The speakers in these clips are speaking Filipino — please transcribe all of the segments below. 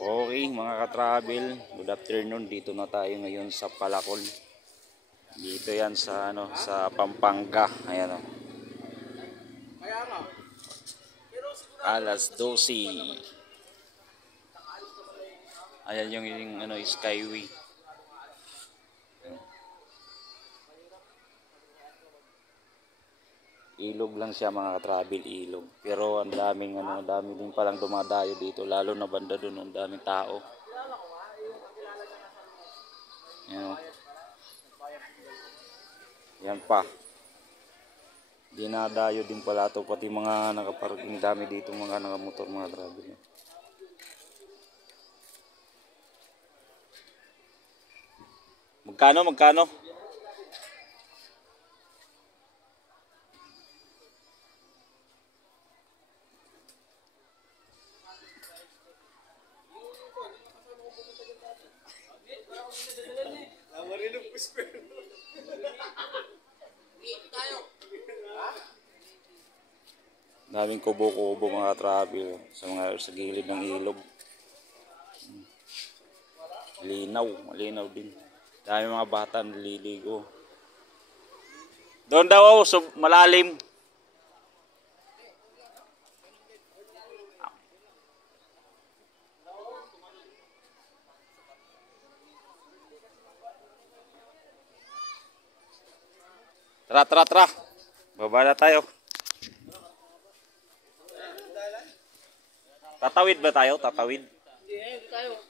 Okay mga ka-travel, good afternoon. Dito na tayo ngayon sa Palakol. Dito yan sa sa Pampanga. Ayan oh. Alas 12. Ayan yung Skyway. Ilog lang siya mga ka-travel, ilog. Pero ang daming dami din palang dumadayo dito, lalo na banda doon, ang daming tao. Ayan. Yan pa. Dinadayo din pala ito, pati mga nakaparking, dami dito mga nakamotor mga travel. Magkano? Daming kubo-kubo mga travel sa gilid ng ilog. Malinaw din. Daming mga bata naliligo. Doon daw so malalim. Tara. Baba na tayo. Tatawid ba tayo? Tatawid? Hindi tayo.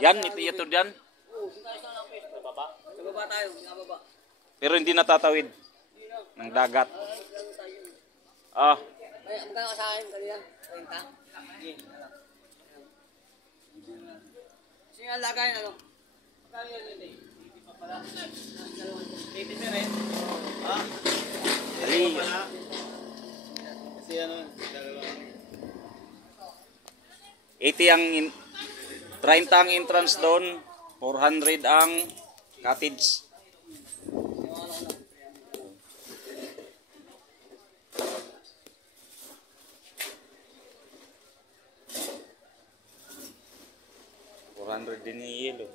Yan, ito dyan. Oo, tayo sa baba. Sa baba tayo, sa baba. Pero hindi natatawid ng dagat. Ah. Ay, magkano ka sa akin kanina? 30? Sige, lagay ano? Magkano yan hindi? Hindi pa pala. 80 pa rin. Ha? Ali. Kasi ano, dalawa. 80 ang 30 ang entrance doon, 400 ang cottage. Din yung yelo.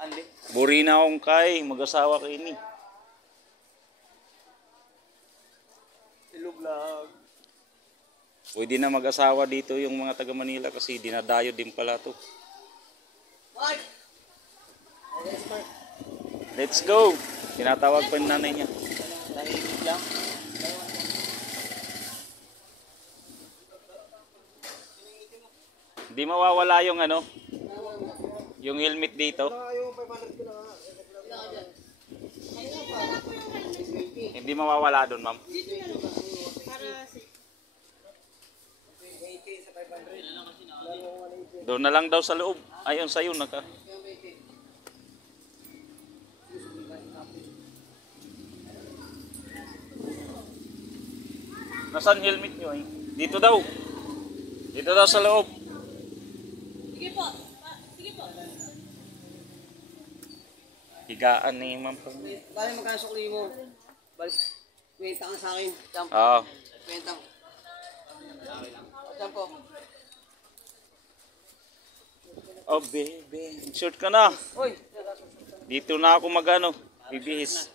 Andi? Buri na akong kay, mag-asawa kayo ni. Hello vlog. Pwede na mag-asawa dito yung mga taga Manila kasi dinadayo din pala to. Let's go! Tinatawag pa yung nanay niya. Tahimik lang. Hindi mawawala yung yung helmet dito. Hindi mawawala doon, ma'am. Doon na lang daw sa loob. Ayun sa'yo naka. Nasaan helmet nyo eh? Dito daw. Dito daw sa loob. Sige po. Higaan ni ma'am. Bali magkano sukli mo? Bali, kwenta ka sa akin. Oo. Kwenta. Saan po? Oh, baby. Short ka na. Hoy! Dito na ako bibihis.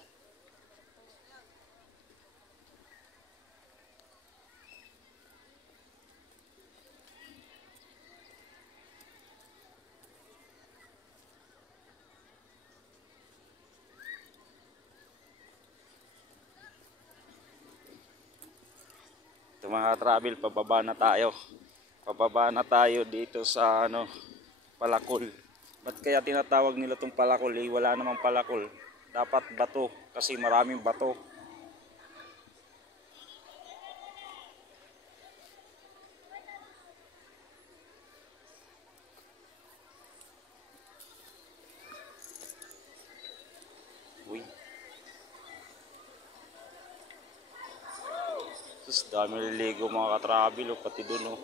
Ito mga travel, pababa na tayo dito sa Palakol. Ba't kaya tinatawag nila itong Palakol? Wala namang Palakol. Dapat bato kasi maraming bato. Uy. Tapos dami naliligo mga ka-travel pati dun